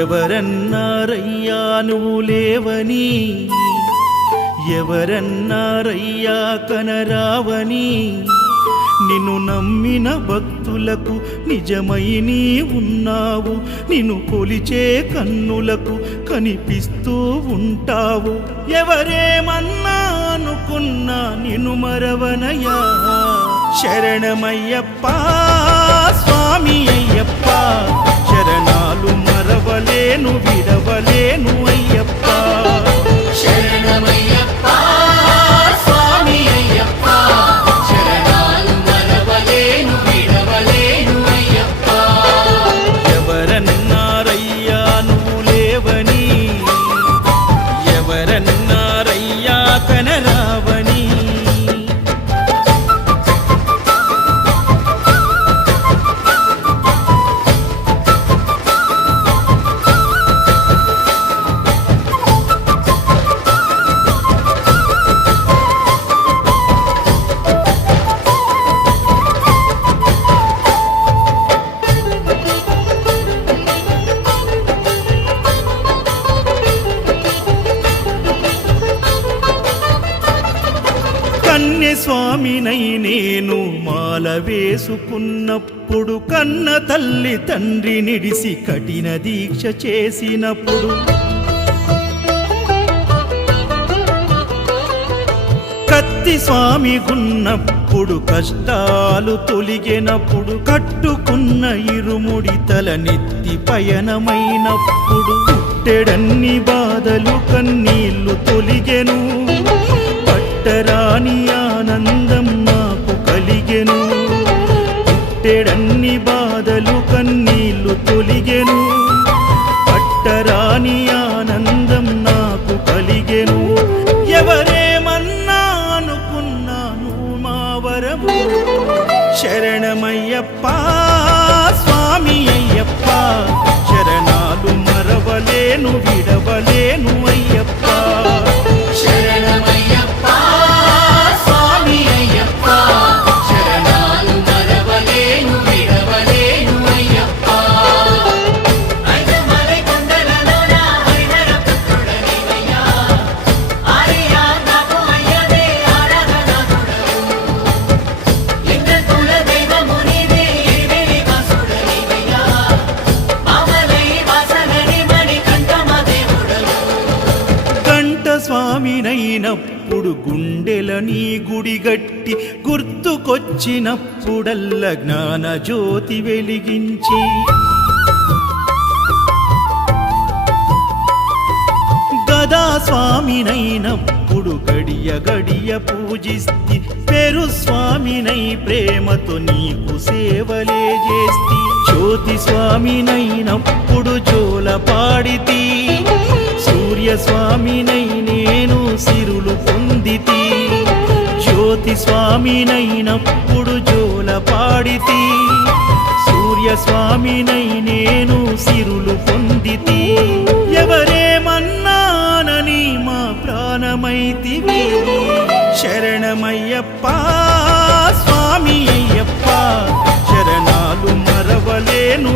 ఎవరన్నారయ్యా నువ్వు లేవని, ఎవరన్నారయ్యా కనరావని, నిన్ను నమ్మిన భక్తులకు నిజమై నీ ఉన్నావు, నిన్ను కొలిచే కన్నులకు కనిపిస్తూ ఉంటావు. ఎవరేమన్నా అనుకున్నా నిన్ను మరవనయ్యా. శరణమయ్యప్ప స్వామి అయ్యప్ప, శరణాలు మరవలేను విడవలేను అయ్యప్ప. శరణమయ్యప్ప స్వామి అయ్యప్ప, శరణాలు మరవలేను విడవలేను అయ్యప్ప. ఎవరన్నారయ్యా నువ్వు లేవని, ఎవరన్నారయ్యా కనరావని. కన్యస్వామినై నేను మాల వేసుకున్నప్పుడు, కన్న తల్లి తండ్రి నిడిసి కఠిన దీక్ష చేసినప్పుడు, కత్తి స్వామి గున్నప్పుడు కష్టాలు తొలిగినప్పుడు, కట్టుకున్న ఇరుముడి తల నెత్తి పయనమైనప్పుడు, పుట్టెడన్ని బాధలు కన్నీళ్లు తొలిగెను, పట్టరాని ఆనందం నాకు కలిగెను. పుట్టెడన్ని బాధలు కన్నీళ్లు తొలిగెను, పట్టరాని ఆనందం నాకు కలిగెను. ఎవరేమన్నా అనుకున్నాను మా వరము. శరణమయ్యప్ప స్వామి అయ్యప్ప, శరణాలు మరవలేను విడవలేను అయ్యప్ప. శరణమయ్యప్ప స్వామి అయ్యప్ప, శరణాలు మరవలేను విడవలేను అయ్యప్ప. ఐదుమలై కొండలలోన హరిహర పుత్రుడనివయ్యా, ఆర్యా నాకు అయ్యవే ఆరాధనాథుడవు. లింగ కుల దైవము నీవే ఎరివేలి వాసుడనివయ్యా, మామలై వాసనని మణికంఠమ దేవుడవు. కంఠ స్వామినైనప్పుడు గుండెల నీ గుడి గట్టి, గుర్తుకొచ్చినప్పుడల్ల జ్ఞాన జ్యోతి వెలిగించి, గదా స్వామినైనప్పుడు గడియ గడియ పూజిస్తి, పేరు స్వామినై ప్రేమతో నీకు సేవలే చేస్తి. జ్యోతి స్వామినైనప్పుడు జోల పాడితి, సూర్య స్వామినై నేను సిరులు పొందితి. జ్యోతి స్వామినైనప్పుడు జోల పాడితి, సూర్య స్వామినై నేను సిరులు పొందితి. ఎవరేమన్నానని మా ప్రాణమైతివి. శరణమయ్యప్ప స్వామి అయ్యప్ప, శరణాలు మరవలేను